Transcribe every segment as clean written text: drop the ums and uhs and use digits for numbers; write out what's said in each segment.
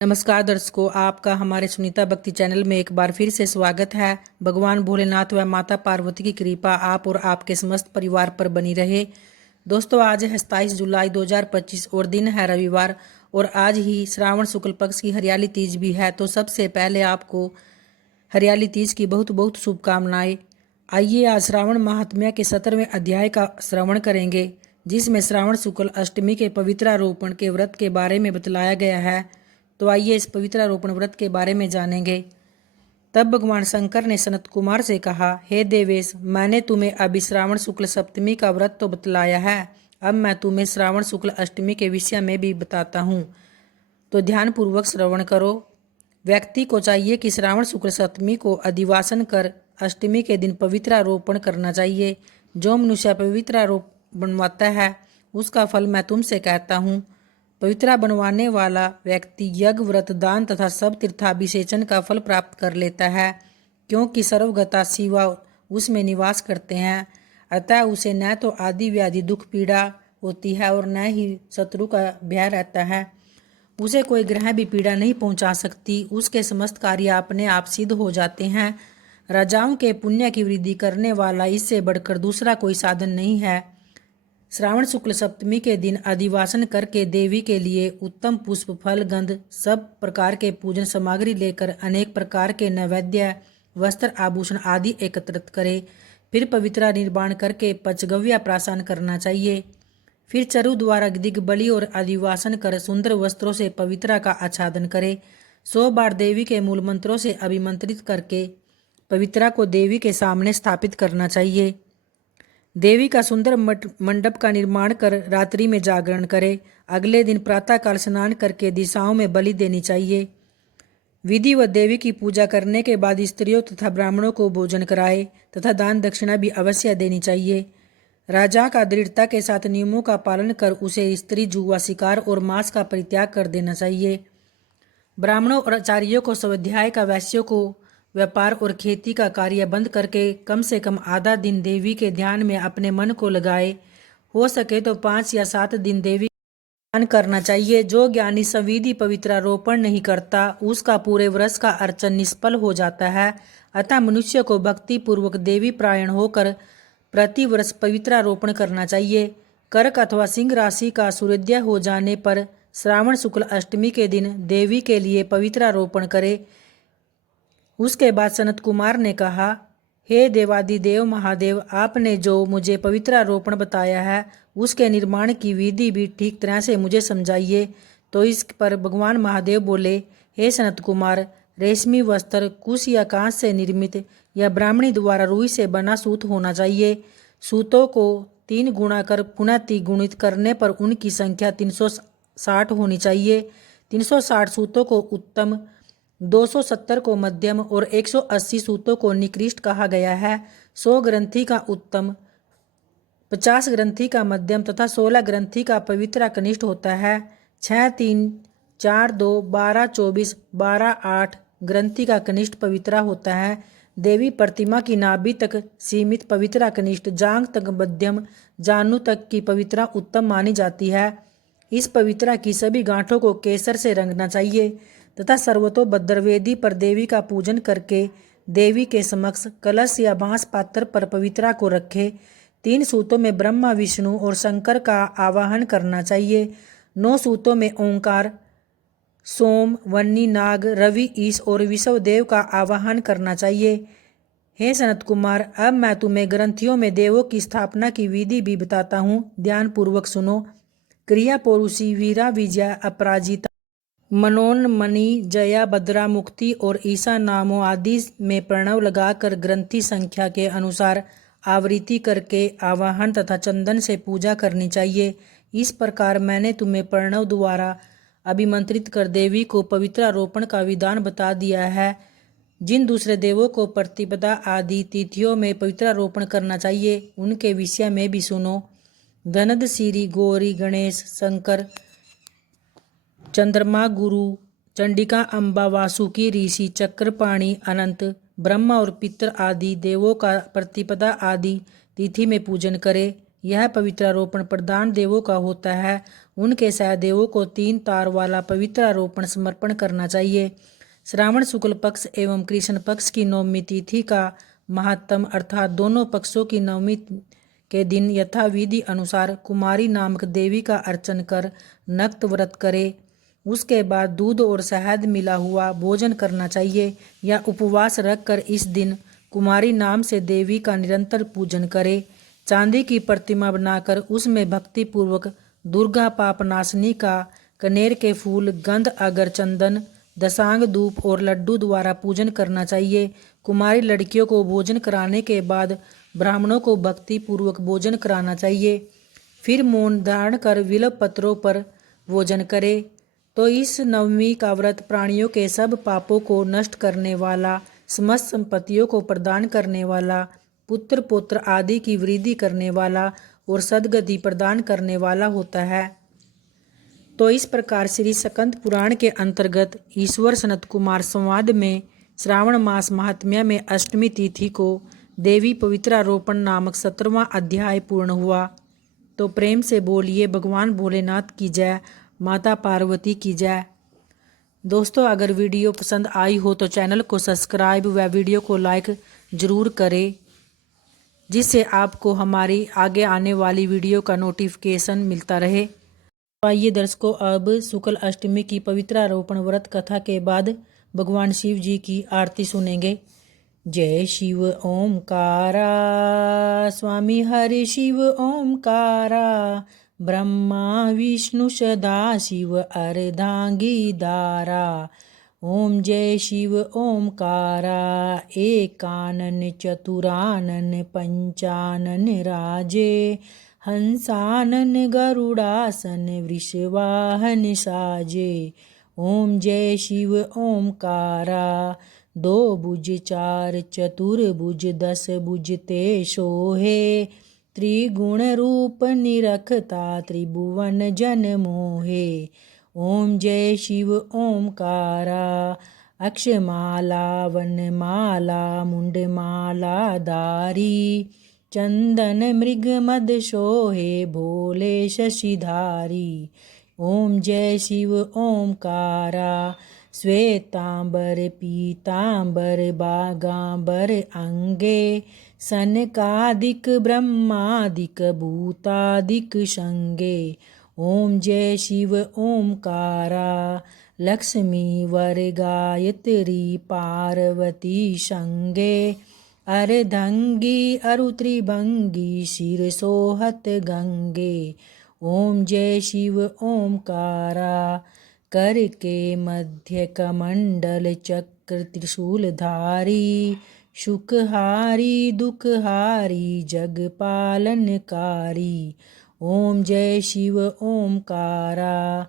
नमस्कार दर्शकों, आपका हमारे सुनीता भक्ति चैनल में एक बार फिर से स्वागत है। भगवान भोलेनाथ व माता पार्वती की कृपा आप और आपके समस्त परिवार पर बनी रहे। दोस्तों, आज है 27 जुलाई 2025 और दिन है रविवार और आज ही श्रावण शुक्ल पक्ष की हरियाली तीज भी है। तो सबसे पहले आपको हरियाली तीज की बहुत बहुत शुभकामनाएं। आइए आज श्रावण महात्म्य के 17वें अध्याय का श्रवण करेंगे, जिसमें श्रावण शुक्ल अष्टमी के पवित्रारोपण के व्रत के बारे में बतलाया गया है। तो आइए इस पवित्रारोपण व्रत के बारे में जानेंगे। तब भगवान शंकर ने सनत कुमार से कहा, हे देवेश, मैंने तुम्हें अभी श्रावण शुक्ल सप्तमी का व्रत तो बतलाया है, अब मैं तुम्हें श्रावण शुक्ल अष्टमी के विषय में भी बताता हूँ, तो ध्यान पूर्वक श्रवण करो। व्यक्ति को चाहिए कि श्रावण शुक्ल सप्तमी को अधिवासन कर अष्टमी के दिन पवित्रारोपण करना चाहिए। जो मनुष्य पवित्रारोपण बनवाता है उसका फल मैं तुमसे कहता हूँ। पवित्रा बनवाने वाला व्यक्ति यज्ञ, व्रत, दान तथा सब तीर्थाभिषेचन का फल प्राप्त कर लेता है, क्योंकि सर्वगता शिवा उसमें निवास करते हैं। अतः उसे न तो आदि व्याधि दुख पीड़ा होती है और न ही शत्रु का भय रहता है। उसे कोई ग्रह भी पीड़ा नहीं पहुंचा सकती। उसके समस्त कार्य अपने आप सिद्ध हो जाते हैं। राजाओं के पुण्य की वृद्धि करने वाला इससे बढ़कर दूसरा कोई साधन नहीं है। श्रावण शुक्ल सप्तमी के दिन अधिवासन करके देवी के लिए उत्तम पुष्प, फल, गंध, सब प्रकार के पूजन सामग्री लेकर अनेक प्रकार के नैवेद्य, वस्त्र, आभूषण आदि एकत्रित करे। फिर पवित्रा निर्माण करके पंचगव्य प्राशन करना चाहिए। फिर चरु द्वारा दिग्बली और अधिवासन कर सुंदर वस्त्रों से पवित्रा का आच्छादन करे। 100 बार देवी के मूल मंत्रों से अभिमंत्रित करके पवित्रा को देवी के सामने स्थापित करना चाहिए। देवी का सुंदर मंडप का निर्माण कर रात्रि में जागरण करे। अगले दिन प्रातःकाल स्नान करके दिशाओं में बलि देनी चाहिए। विधि व देवी की पूजा करने के बाद स्त्रियों तथा ब्राह्मणों को भोजन कराए तथा दान दक्षिणा भी अवश्य देनी चाहिए। राजा का दृढ़ता के साथ नियमों का पालन कर उसे स्त्री, जुआ, शिकार और मांस का परित्याग कर देना चाहिए। ब्राह्मणों और आचार्यों को स्वाध्याय का, वैश्यों को व्यापार और खेती का कार्य बंद करके कम से कम आधा दिन देवी के ध्यान में अपने मन को लगाए। हो सके तो 5 या 7 दिन देवी ध्यान करना चाहिए। जो ज्ञानी संविधि पवित्रारोपण नहीं करता उसका पूरे वर्ष का अर्चन निष्फल हो जाता है। अतः मनुष्य को भक्ति पूर्वक देवी प्रायण होकर प्रति वर्ष पवित्रारोपण करना चाहिए। कर्क अथवा सिंह राशि का सूर्योदय हो जाने पर श्रावण शुक्ल अष्टमी के दिन देवी के लिए पवित्रारोपण करे। उसके बाद सनत कुमार ने कहा, हे देवादिदेव महादेव, आपने जो मुझे पवित्रारोपण बताया है उसके निर्माण की विधि भी ठीक तरह से मुझे समझाइए। तो इस पर भगवान महादेव बोले, हे सनत कुमार, रेशमी वस्त्र कुश या कांच से निर्मित या ब्राह्मणी द्वारा रुई से बना सूत होना चाहिए। सूतों को 3 गुणा कर पुनः गुणित करने पर उनकी संख्या 360 होनी चाहिए। 360 सूतों को उत्तम, 270 को मध्यम और 180 सूतों को निकृष्ट कहा गया है। 100 ग्रंथि का उत्तम, 50 ग्रंथि का मध्यम तथा 16 ग्रंथि का पवित्रा कनिष्ठ होता है। 6, 3, 4, 2, 12, 24, 12, 8 ग्रंथि का कनिष्ठ पवित्रा होता है। देवी प्रतिमा की नाभि तक सीमित पवित्रा कनिष्ठ, जांघ तक मध्यम, जानु तक की पवित्रा उत्तम मानी जाती है। इस पवित्रा की सभी गांठों को केसर से रंगना चाहिए तथा सर्वतोभद्र वेदी पर देवी का पूजन करके देवी के समक्ष कलश या बांस पात्र पर पवित्रा को रखे। 3 सूतों में ब्रह्मा, विष्णु और शंकर का आवाहन करना चाहिए। 9 सूतों में ओंकार, सोम, वन्नी, नाग, रवि, ईश और विश्वदेव का आवाहन करना चाहिए। हे सनत कुमार, अब मैं तुम्हें ग्रंथियों में देवों की स्थापना की विधि भी बताता हूँ, ध्यान पूर्वक सुनो। क्रिया पौरुषी, वीरा, विजया, अपराजिता, मनोन्मणि, जया, भद्रा, मुक्ति और ईशा नामों आदि में प्रणव लगाकर ग्रंथि संख्या के अनुसार आवृत्ति करके आवाहन तथा चंदन से पूजा करनी चाहिए। इस प्रकार मैंने तुम्हें प्रणव द्वारा अभिमंत्रित कर देवी को पवित्रारोपण का विधान बता दिया है। जिन दूसरे देवों को प्रतिपदा आदि तिथियों में पवित्रारोपण करना चाहिए उनके विषय में भी सुनो। धनद, सिरी, गौरी, गणेश, शंकर, चंद्रमा, गुरु, चंडिका, अम्बा, वासुकी, ऋषि, चक्रपाणि, अनंत, ब्रह्मा और पितर आदि देवों का प्रतिपदा आदि तिथि में पूजन करे। यह पवित्रारोपण प्रधान देवों का होता है। उनके सहदेवों को 3 तार वाला पवित्र आरोपण समर्पण करना चाहिए। श्रावण शुक्ल पक्ष एवं कृष्ण पक्ष की नवमी तिथि का महात्म अर्थात दोनों पक्षों की नवमी के दिन यथाविधि अनुसार कुमारी नामक देवी का अर्चन कर नक्त व्रत करे। उसके बाद दूध और शहद मिला हुआ भोजन करना चाहिए या उपवास रखकर इस दिन कुमारी नाम से देवी का निरंतर पूजन करे। चांदी की प्रतिमा बनाकर उसमें भक्ति पूर्वक दुर्गा पापनाशनी का कनेर के फूल, गंध, अगर, चंदन, दशांग धूप और लड्डू द्वारा पूजन करना चाहिए। कुमारी लड़कियों को भोजन कराने के बाद ब्राह्मणों को भक्ति पूर्वक भोजन कराना चाहिए। फिर मौन धारण कर विल्व पत्रों पर भोजन करे। तो इस नवमी का व्रत प्राणियों के सब पापों को नष्ट करने वाला, समस्त संपत्तियों को प्रदान करने वाला, पुत्र पौत्र आदि की वृद्धि करने वाला और सद्गति प्रदान करने वाला होता है। तो इस प्रकार श्री स्कंद पुराण के अंतर्गत ईश्वर सनत कुमार संवाद में श्रावण मास महात्म्य में अष्टमी तिथि को देवी पवित्रारोपण नामक 17वां अध्याय पूर्ण हुआ। तो प्रेम से बोलिए भगवान भोलेनाथ की जय, माता पार्वती की जय। दोस्तों, अगर वीडियो पसंद आई हो तो चैनल को सब्सक्राइब व वीडियो को लाइक ज़रूर करें, जिससे आपको हमारी आगे आने वाली वीडियो का नोटिफिकेशन मिलता रहे। तो आइए दर्शकों, अब शुक्ल अष्टमी की पवित्रारोपण व्रत कथा के बाद भगवान शिव जी की आरती सुनेंगे। जय शिव ओमकारा, स्वामी हरि शिव ओमकारा, ब्रह्मा विष्णु सदा शिव अर्धांगी दारा। ओम जय शिव ओमकारा, एकानन चतुरानन पंचानन राजे, हंसानन गरुड़ासन वृषवाहन साजे। ओम जय शिव ओमकारा, 2 भुज 4 चतुर्भुज 10 भुज ते सोहे, त्रिगुण रूप निरखता त्रिभुवन जन मोहे। ओम जय शिव ओमकारा, अक्षमाला वनमाला मुंडमाला धारी, चंदन मृग मद सोहे भोले शशिधारी। ओम जय शिव ओमकारा, श्वेतांबर पीतांबर बागांबर अंगे, सनकादिक ब्रह्मादिक भूतादिक संगे। ओम जय शिव ओमकारा, लक्ष्मी वर गायत्री पार्वती संगे, अर्धंगी अरुत्रिभंगी शिर सोहत गंगे। ओम जय शिव ओमकारा, कर के मध्य कमंडल चक्र त्रिशूलधारी, सुखहारी दुखहारी जगपालनकारी। ओम जय शिव ओमकारा,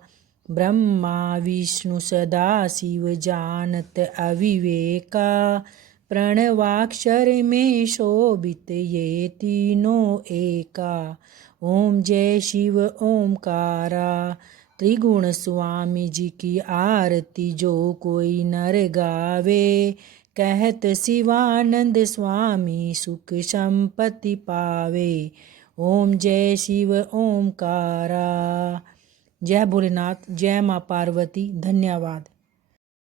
ब्रह्मा विष्णु सदा शिव जानत अविवेका, प्रणवाक्षर में शोभित ये तीनों एका। ओम जय शिव ओमकारा, त्रिगुण स्वामी जी की आरती जो कोई नर गावे, कहत शिवानंद स्वामी सुख संपत्ति पावे। ओम जय शिव ओमकारा। जय भोलेनाथ, जय माँ पार्वती। धन्यवाद।